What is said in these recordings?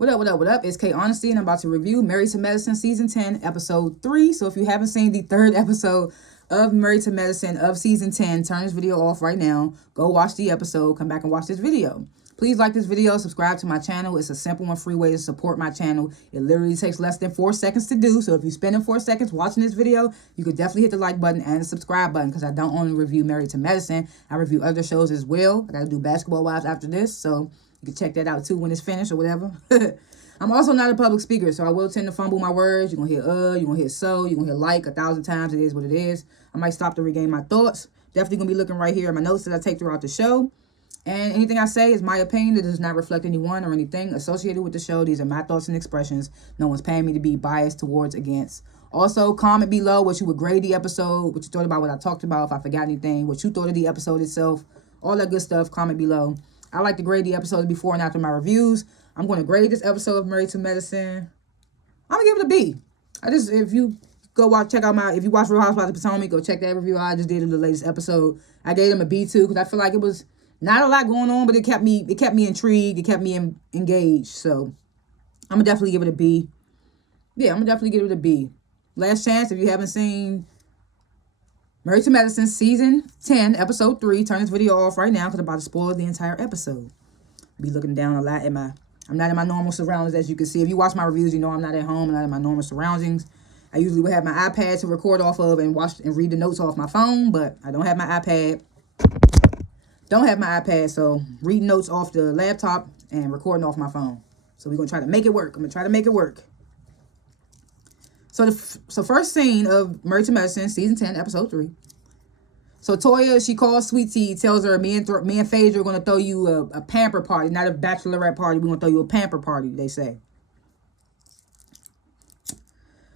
What up? It's K.Honesty, and I'm about to review Married to Medicine Season 10, Episode 3. So if you haven't seen the third episode of Married to Medicine of Season 10, turn this video off right now. Go watch the episode. Come back and watch this video. Please like this video. Subscribe to my channel. It's a simple and free way to support my channel. It literally takes less than 4 seconds to do. So if you spend 4 seconds watching this video, you could definitely hit the like button and the subscribe button, because I don't only review Married to Medicine. I review other shows as well. I got to do Basketball Wives after this. So you can check that out too when it's finished or whatever. I'm also not a public speaker, so I will tend to fumble my words. You're going to hear you're going to hear so, you're going to hear like 1,000 times. It is what it is. I might stop to regain my thoughts. Definitely going to be looking right here at my notes that I take throughout the show. And anything I say is my opinion. It does not reflect anyone or anything associated with the show. These are my thoughts and expressions. No one's paying me to be biased towards, against. Also, comment below what you would grade the episode, what you thought about what I talked about, if I forgot anything, what you thought of the episode itself, all that good stuff. Comment below. I like to grade the episodes before and after my reviews. I'm going to grade this episode of Married to Medicine. I'm going to give it a B. If you go check out if you watch Real Housewives of Potomac, go check that review I just did of the latest episode. I gave them a B too, because I feel like it was not a lot going on, but it kept me intrigued. It kept me engaged. So I'm going to definitely give it a B. Yeah, I'm going to definitely give it a B. Last chance, if you haven't seen Married to Medicine Season 10, Episode 3, turn this video off right now, because I'm about to spoil the entire episode. Be looking down a lot I'm not in my normal surroundings, as you can see. If you watch my reviews, you know I'm not at home. I'm not in my normal surroundings. I usually would have my iPad to record off of and watch and read the notes off my phone, but I don't have my iPad. So reading notes off the laptop and recording off my phone. So we're going to try to make it work. I'm going to try to make it work. So first scene of Married to Medicine, Season 10, Episode 3. So Toya, she calls Sweet Tea, tells her, me and Phaedra are going to throw you a pamper party, not a bachelorette party. We're going to throw you a pamper party, they say.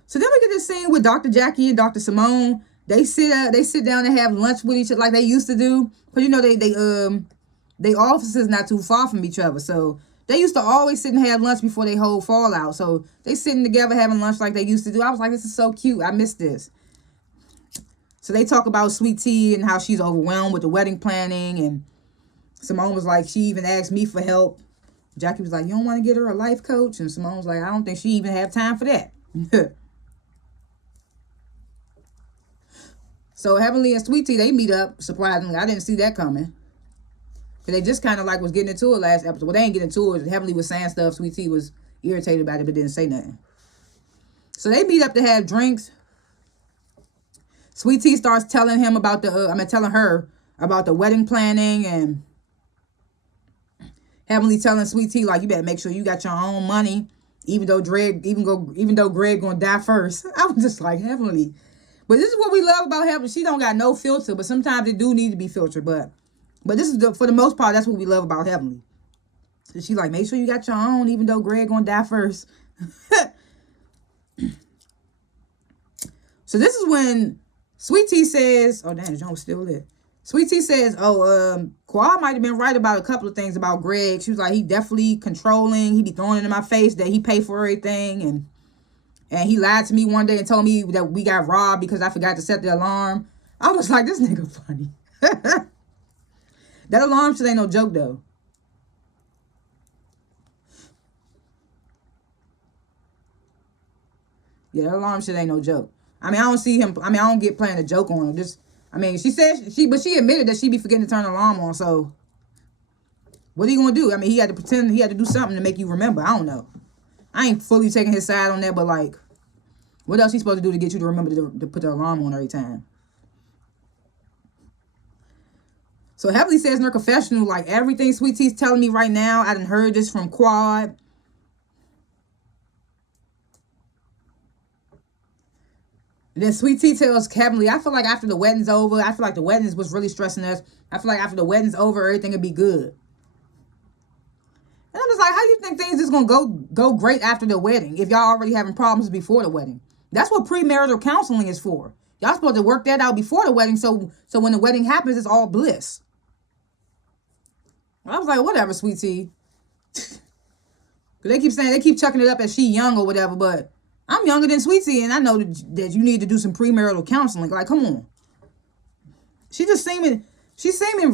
So then we get this scene with Dr. Jackie and Dr. Simone. They sit down and have lunch with each other like they used to do. But you know, they offices not too far from each other. So they used to always sit and have lunch before they whole fallout. So they sitting together having lunch like they used to do. I was like, this is so cute. I miss this. So they talk about Sweet Tea and how she's overwhelmed with the wedding planning. And Simone was like, she even asked me for help. Jackie was like, you don't want to get her a life coach? And Simone was like, I don't think she even have time for that. So Heavenly and Sweet Tea, they meet up. Surprisingly, I didn't see that coming. Because they just kind of like was getting into it last episode. Well, they ain't getting into it. Heavenly was saying stuff. Sweet Tea was irritated about it, but didn't say nothing. So they meet up to have drinks. Sweet Tea starts telling him about telling her about the wedding planning, and Heavenly telling Sweet Tea, like, you better make sure you got your own money, even though Greg gonna die first. I was just like, Heavenly. But this is what we love about Heavenly. She don't got no filter, but sometimes it do need to be filtered. But this is for the most part, that's what we love about Heavenly. So she like, make sure you got your own, even though Greg gonna die first. So this is when Sweet Tea says, oh, damn, the joint was still lit. Sweet Tea says, Quad might have been right about a couple of things about Greg. She was like, he definitely controlling. He be throwing it in my face that he paid for everything. And he lied to me one day and told me that we got robbed because I forgot to set the alarm. I was like, this nigga funny. That alarm shit ain't no joke, though. Yeah, that alarm shit ain't no joke. I mean, I don't see him. I mean, I don't get playing a joke on him. She said but she admitted that she be forgetting to turn the alarm on. So what are you gonna do? I mean, he had to pretend he had to do something to make you remember. I don't know. I ain't fully taking his side on that, but like, what else he supposed to do to get you to remember to put the alarm on every time? So Heavenly says in her confessional, like, everything Sweet Tea's telling me right now, I done heard this from Quad. And then Sweet Tea tells Heavenly, I feel like after the wedding's over, I feel like the wedding was really stressing us. I feel like after the wedding's over, everything will be good. And I'm just like, how do you think things is going to go great after the wedding if y'all already having problems before the wedding? That's what premarital counseling is for. Y'all supposed to work that out before the wedding, so when the wedding happens, it's all bliss. I was like, whatever, Sweet Tea. They keep chucking it up as she young or whatever, but I'm younger than Sweet Tea, and I know that you need to do some premarital counseling. Like, come on. She's seeming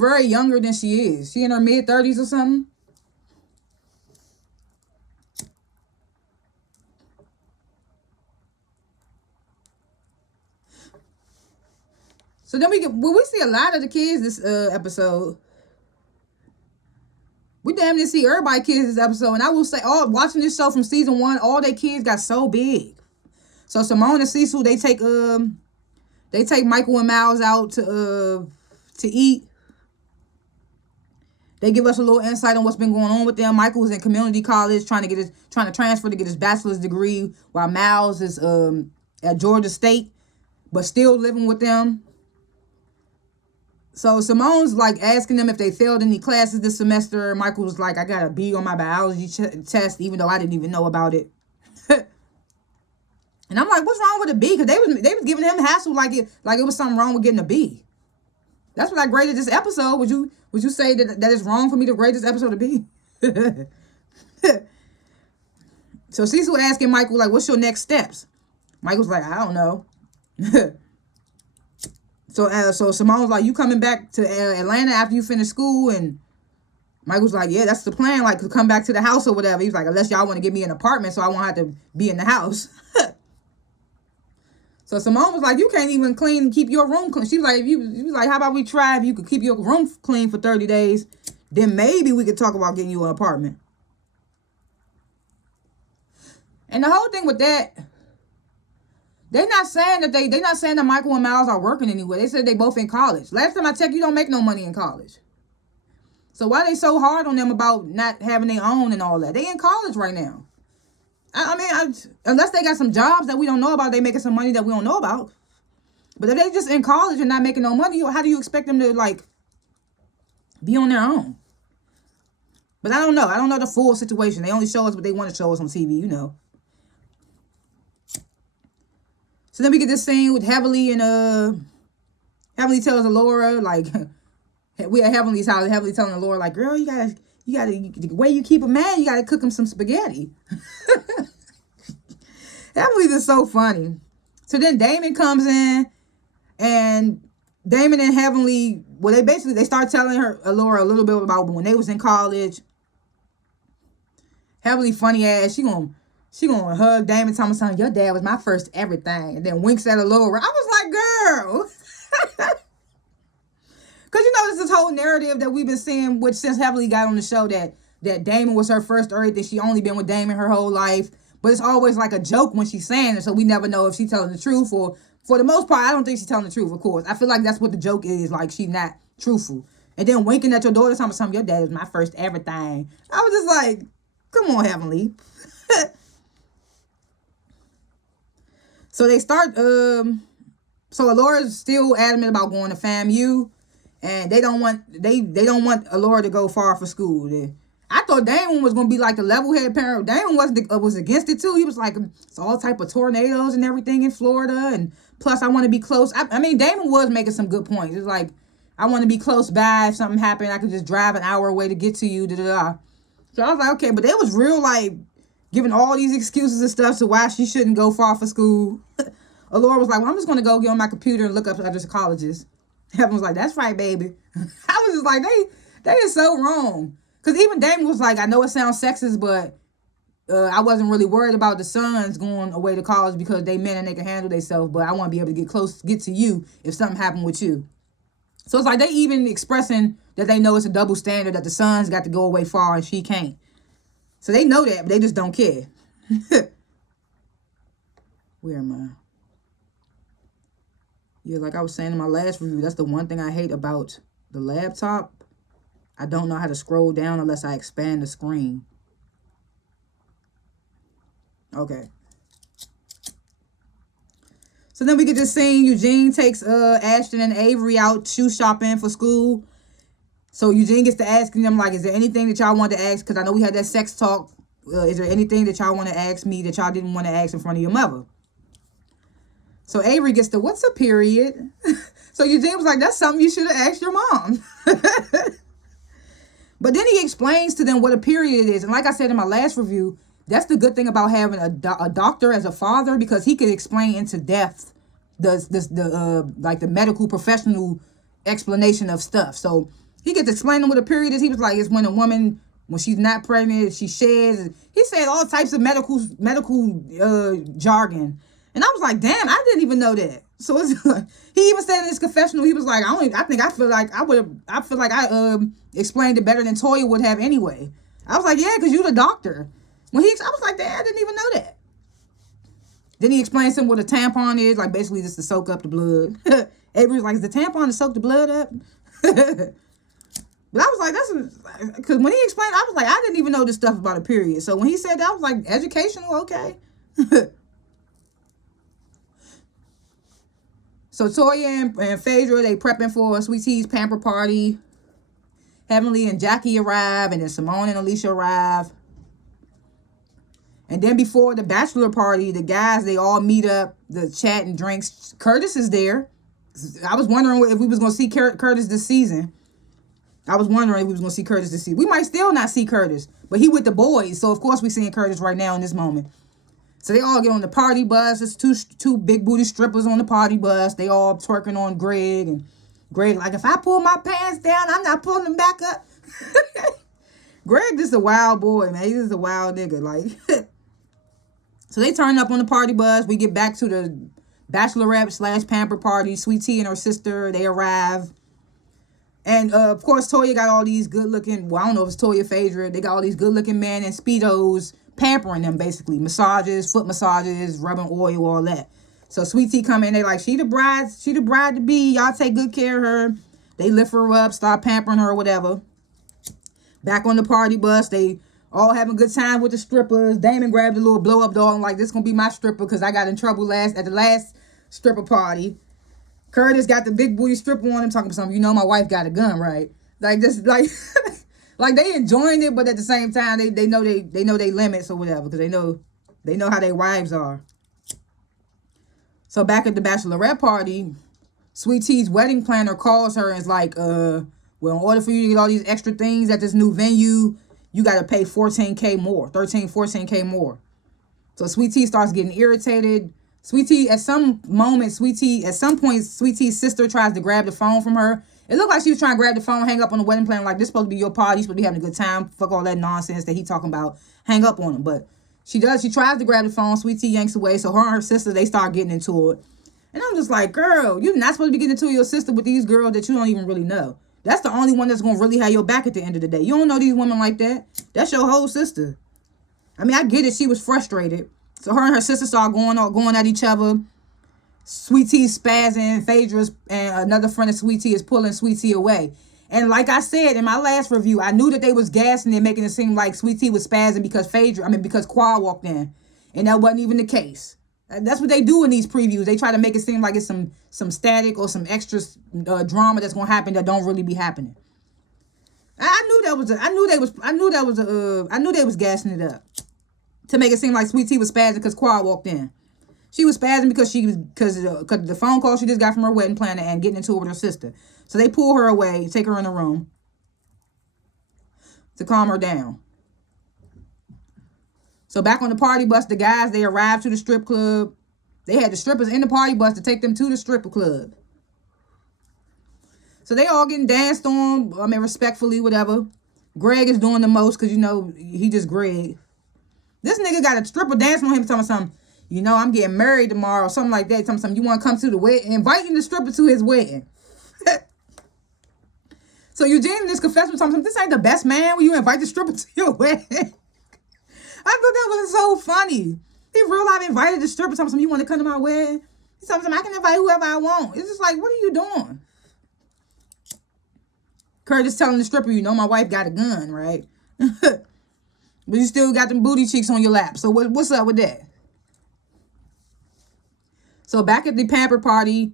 very younger than she is. She in her mid-30s or something. So then we see a lot of the kids this episode. We damn near see everybody kids this episode. And I will say, watching this show from season 1, all their kids got so big. So Simone and Cecil, they take Michael and Miles out to eat. They give us a little insight on what's been going on with them. Michael was in community college trying to transfer to get his bachelor's degree, while Miles is at Georgia State, but still living with them. So Simone's like asking them if they failed any classes this semester. Michael was like, I got a B on my biology test, even though I didn't even know about it. And I'm like, what's wrong with a B? Because they was giving him hassle like it was something wrong with getting a B. That's what I graded this episode. Would you say that it's wrong for me to grade this episode a B? So Cecil asking Michael, like, what's your next steps? Michael's like, I don't know. So Simone was like, you coming back to Atlanta after you finish school? And Michael's like, yeah, that's the plan, like to come back to the house or whatever. He's like, unless y'all want to give me an apartment so I won't have to be in the house. So Simone was like, you can't even keep your room clean. She was like, he was like, how about we try if you could keep your room clean for 30 days, then maybe we could talk about getting you an apartment. And the whole thing with that, they're not saying that Michael and Miles are working anywhere. They said they both in college. Last time I checked, you don't make no money in college. So why they so hard on them about not having their own and all that? They in college right now. I mean, unless they got some jobs that we don't know about, they making some money that we don't know about. But if they just in college and not making no money, how do you expect them to, like, be on their own? But I don't know. I don't know the full situation. They only show us what they want to show us on TV, you know. So then we get this scene with Heavenly and Heavenly tells Laura, like, we at Heavenly's house. Heavenly telling Laura, like, girl, you gotta, the way you keep a man, you gotta cook him some spaghetti. Heavenly is so funny. So then Damon comes in, and Damon and Heavenly, well, they start telling Laura a little bit about when they was in college. Heavenly funny ass, she gonna hug Damon, telling him, your dad was my first everything, and then winks at Laura. I was like, girl. Because, you know, there's this whole narrative that we've been seeing, which since Heavenly got on the show, that Damon was her first everything. She only been with Damon her whole life. But it's always like a joke when she's saying it, so we never know if she's telling the truth. Or, for the most part, I don't think she's telling the truth, of course. I feel like that's what the joke is, like she's not truthful. And then winking at your daughter, something, your dad was my first everything. I was just like, come on, Heavenly. So they start, so Alora's still adamant about going to FAMU, and they don't want Alora to go far for school. I thought Damon was gonna be like the level-headed parent. Damon was against it too. He was like, it's all type of tornadoes and everything in Florida, and plus I want to be close. I mean, Damon was making some good points. It's like, I want to be close by. If something happened, I could just drive an hour away to get to you. So I was like, okay, but they was real like giving all these excuses and stuff to why she shouldn't go far for school. Alora was like, well, I'm just gonna go get on my computer and look up other colleges. Heaven was like, that's right, baby. I was just like, they are so wrong. Because even Damon was like, I know it sounds sexist, but I wasn't really worried about the sons going away to college because they men and they can handle themselves, but I want to be able to get to you if something happened with you. So it's like they even expressing that they know it's a double standard, that the sons got to go away far and she can't. So they know that, but they just don't care. Where am I? Yeah, like I was saying in my last review, that's the one thing I hate about the laptop. I don't know how to scroll down unless I expand the screen. Okay. So then we get this scene. Eugene takes Ashton and Avery out shoe shopping for school. So Eugene gets to asking them, like, is there anything that y'all want to ask? Because I know we had that sex talk. Is there anything that y'all want to ask me that y'all didn't want to ask in front of your mother? So Avery gets to, what's a period? So Eugene was like, that's something you should have asked your mom. But then he explains to them what a period is. And like I said in my last review, that's the good thing about having a doctor as a father, because he could explain into depth the medical professional explanation of stuff. So he gets to explain what a period is. He was like, it's when a woman, when she's not pregnant, she sheds. He said all types of medical jargon. And I was like, damn, I didn't even know that. So it's like, he even said in his confessional, he was like, I feel like I explained it better than Toya would have anyway. I was like, yeah, because you're the doctor. I was like, damn, I didn't even know that. Then he explains to him what a tampon is, like basically just to soak up the blood. Avery was like, is the tampon to soak the blood up? But I was like, that's because when he explained, I was like, I didn't even know this stuff about a period. So when he said that, I was like, educational, okay. So Toya and Phaedra, they prepping for Sweet Tea's pamper party. Heavenly and Jackie arrive, and then Simone and Alicia arrive. And then before the bachelor party, the guys, they all meet up, the chat and drinks. Curtis is there. I was wondering if we was going to see Curtis this season. We might still not see Curtis, but he with the boys. So, of course, we seeing Curtis right now in this moment. So, they all get on the party bus. There's two big booty strippers on the party bus. They all twerking on Greg. And Greg like, if I pull my pants down, I'm not pulling them back up. Greg just a wild boy, man. He's just a wild nigga. Like, so they turn up on the party bus. We get back to the bachelorette / pamper party. Sweet Tea and her sister, they arrive. And, of course, Toya got all these good-looking, well, I don't know if it's Toya Phaedra. They got all these good-looking men in Speedos pampering them, basically. Massages, foot massages, rubbing oil, all that. So Sweet Tea come in. They like, she the bride to be. Y'all take good care of her. They lift her up, start pampering her or whatever. Back on the party bus, they all having a good time with the strippers. Damon grabbed a little blow-up doll and like, this going to be my stripper because I got in trouble at the last stripper party. Curtis got the big booty stripper on him talking about something. You know my wife got a gun, right? Like this, like, like they enjoying it, but at the same time they know they limits or whatever because they know how their wives are. So back at the bachelorette party, Sweet Tea's wedding planner calls her and is like, well, in order for you to get all these extra things at this new venue, you got to pay $14K more, $14K more. So Sweet Tea starts getting irritated. Sweet Tea's sister tries to grab the phone from her. It looked like she was trying to grab the phone, hang up on the wedding planner, like, this supposed to be your party, you're supposed to be having a good time, fuck all that nonsense that he talking about, hang up on him. But she tries to grab the phone, Sweet Tea yanks away, so her and her sister, they start getting into it. And I'm just like, girl, you're not supposed to be getting into your sister with these girls that you don't even really know. That's the only one that's going to really have your back at the end of the day. You don't know these women like that. That's your whole sister. I mean, I get it. She was frustrated. So her and her sister start going at each other. Sweet Tea's spazzing. Phaedra's and another friend of Sweet Tea is pulling Sweet Tea away. And like I said in my last review, I knew that they was gassing and making it seem like Sweet Tea was spazzing because Quad walked in. And that wasn't even the case. That's what they do in these previews. They try to make it seem like it's some static or some extra drama that's gonna happen that don't really be happening. I knew they was gassing it up to make it seem like Sweet Tea was spazzing because Quad walked in. She was spazzing because the phone call she just got from her wedding planner and getting into it with her sister. So they pull her away, take her in the room to calm her down. So back on the party bus, the guys, they arrived to the strip club. They had the strippers in the party bus to take them to the stripper club. So they all getting danced on, respectfully, whatever. Greg is doing the most because, he just Greg. This nigga got a stripper dancing on him telling something, I'm getting married tomorrow, something like that. Something, you want to come to the wedding, inviting the stripper to his wedding. So Eugene in this confession something, this ain't the best man when you invite the stripper to your wedding. I thought that was so funny. He real life invited the stripper something, you want to come to my wedding? He told him, I can invite whoever I want. It's just like, what are you doing? Curtis telling the stripper, my wife got a gun, right? But you still got them booty cheeks on your lap. So what's up with that? So back at the pamper party,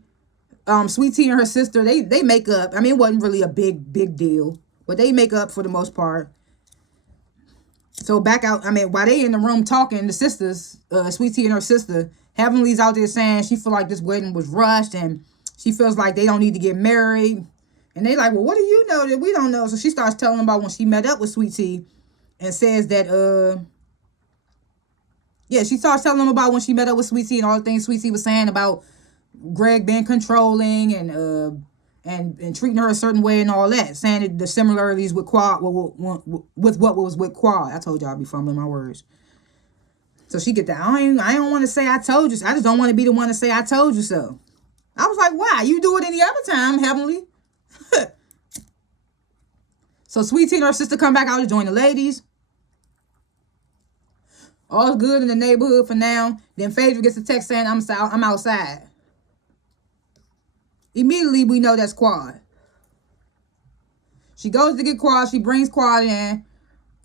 Sweet Tea and her sister, they make up. It wasn't really a big deal, but they make up for the most part. So back out, while they in the room talking, the sisters, Sweet Tea and her sister, Heavenly's out there saying she feel like this wedding was rushed and she feels like they don't need to get married. And they like, well, what do you know that we don't know? So she starts telling them about when she met up with Sweet Tea and says that, she starts telling them about when she met up with Sweet Tea and all the things Sweet Tea was saying about Greg being controlling and treating her a certain way and all that, saying that the similarities with Quad, with what was with Quad. I told y'all I'd be fumbling my words. So she get that, I don't want to say I told you so. I just don't want to be the one to say I told you so. I was like, why? You do it any other time, Heavenly. So Sweet Tea and her sister come back out to join the ladies. All's good in the neighborhood for now. Then Phaedra gets a text saying, I'm outside. Immediately, we know that's Quad. She goes to get Quad. She brings Quad in.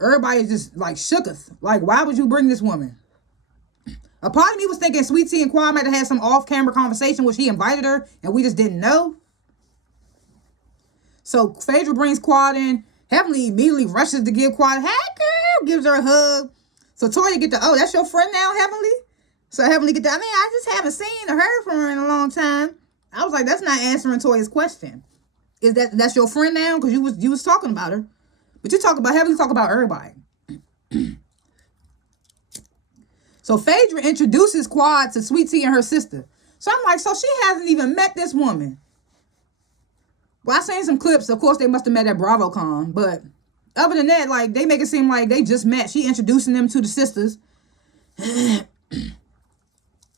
Everybody is just like shooketh. Like, why would you bring this woman? A part of me was thinking Sweet Tea and Quad might have had some off-camera conversation where she invited her and we just didn't know. So Phaedra brings Quad in. Heavenly immediately rushes to give Quad, hey girl, gives her a hug. So Toya get the, oh, that's your friend now, Heavenly? So Heavenly get the, I just haven't seen or heard from her in a long time. I was like, that's not answering Toya's question. Is that's your friend now? Because you was talking about her. But you talk about Heavenly, talk about everybody. So Phaedra introduces Quad to Sweet Tea and her sister. So I'm like, so she hasn't even met this woman. Well, I seen some clips. Of course, they must have met at BravoCon. But other than that, like, they make it seem like they just met. She introducing them to the sisters.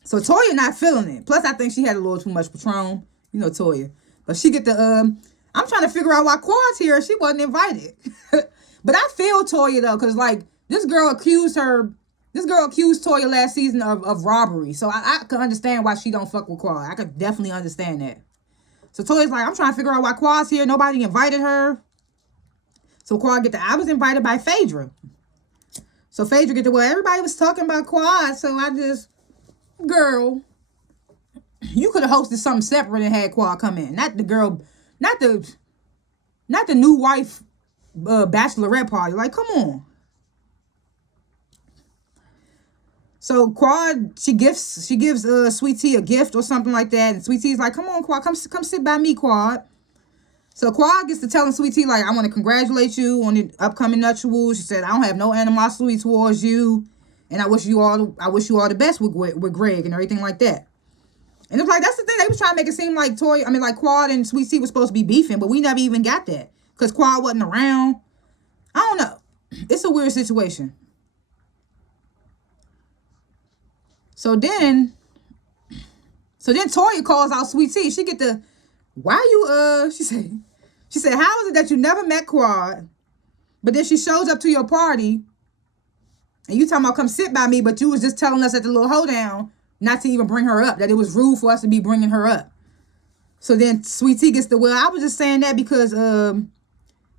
So Toya not feeling it. Plus, I think she had a little too much Patron. You know, Toya. But she get the, I'm trying to figure out why Quad's here. She wasn't invited. But I feel Toya, though, because, like, this girl accused Toya last season of robbery. So I can understand why she don't fuck with Quad. I could definitely understand that. So Toya's like, I'm trying to figure out why Quad's here. Nobody invited her. So Quad I was invited by Phaedra. So Phaedra well, everybody was talking about Quad. So I just, girl, you could have hosted something separate and had Quad come in. Not the new wife bachelorette party. Like, come on. So Quad, she gives Sweet Tea a gift or something like that. And Sweet Tea's like, come on, Quad, come sit by me, Quad. So Quad gets to telling Sweet Tea, like, I want to congratulate you on the upcoming nuptials. She said, I don't have no animosity towards you. And I wish you all the best with Greg and everything like that. And it's like, that's the thing. They was trying to make it seem like Quad and Sweet Tea was supposed to be beefing, but we never even got that. Because Quad wasn't around. I don't know. It's a weird situation. So then Toya calls out Sweet Tea. She get the, why you, she said, how is it that you never met Quad, but then she shows up to your party, and you talking about come sit by me, but you was just telling us at the little hoedown not to even bring her up, that it was rude for us to be bringing her up. So then Sweet Tea gets the, well, I was just saying that because of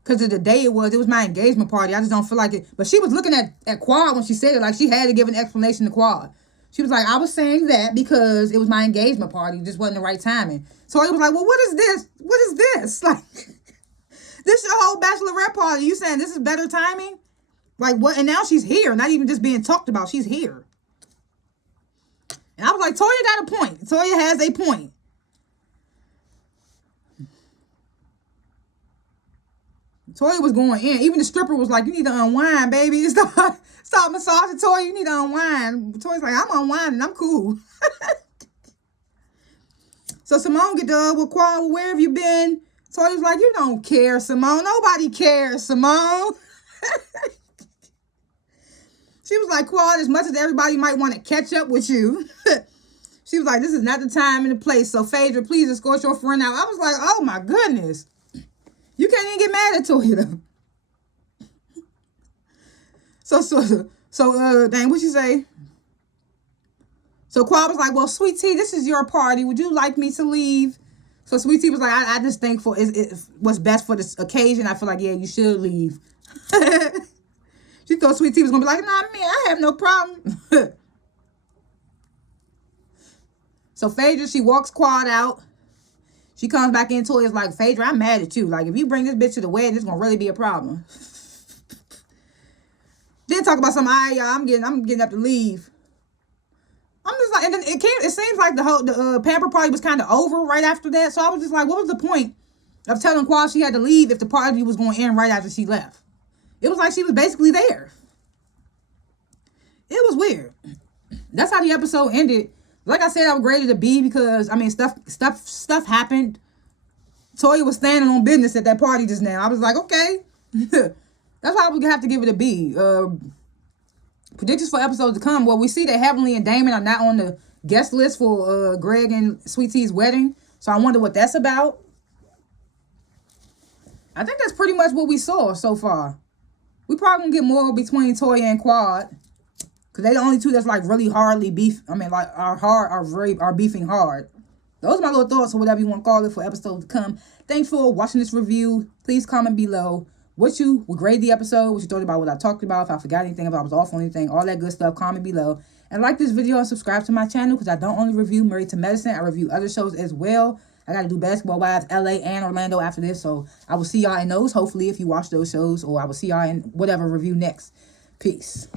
the day it was my engagement party. I just don't feel like it. But she was looking at Quad when she said it, like she had to give an explanation to Quad. She was like, I was saying that because it was my engagement party. It just wasn't the right timing. So I was like, well, what is this? What is this? Like, this your whole bachelorette party. You saying this is better timing? Like, what? And now she's here. Not even just being talked about. She's here. And I was like, Toya got a point. Toya has a point. Toya was going in. Even the stripper was like, you need to unwind, baby. Stop massaging Toya. You need to unwind. Toya's like, I'm unwinding. I'm cool. So Simone get the, well, Quad, where have you been? Toya's like, you don't care, Simone. Nobody cares, Simone. She was like, Quad, as much as everybody might want to catch up with you. She was like, this is not the time and the place. So Phaedra, please escort your friend out. I was like, oh my goodness. You can't even get mad at Toya though. So, dang, what'd she say? So Quad was like, well, Sweet Tea, this is your party. Would you like me to leave? So Sweet Tea was like, I just think for what's best for this occasion. I feel like, yeah, you should leave. She thought Sweet Tea was going to be like, nah, man, I have no problem. So Phaedra, she walks Quad out. She comes back in. Toya's like, Phaedra, I'm mad at you. Like, if you bring this bitch to the wedding, it's going to really be a problem. Then talk about some, I'm getting up to leave. I'm just like, and then it seems like the pamper party was kind of over right after that. So I was just like, what was the point of telling Quad she had to leave if the party was going to end right after she left? It was like she was basically there. It was weird. That's how the episode ended. Like I said, I was graded a B because, I mean, stuff happened. Toya was standing on business at that party just now. I was like, okay. That's why I would have to give it a B. predictions for episodes to come. Well, we see that Heavenly and Damon are not on the guest list for Greg and Sweet Tea's wedding. So I wonder what that's about. I think that's pretty much what we saw so far. We probably gonna get more between Toya and Quad. Cause they're the only two that's like really hardly beef. I mean, like are beefing hard. Those are my little thoughts or whatever you want to call it for episodes to come. Thanks for watching this review. Please comment below what you would grade the episode, what you thought about what I talked about, if I forgot anything, if I was off on anything, all that good stuff. Comment below. And like this video and subscribe to my channel because I don't only review Married to Medicine. I review other shows as well. I got to do Basketball Wives, LA, and Orlando after this. So I will see y'all in those, hopefully, if you watch those shows. Or I will see y'all in whatever review next. Peace.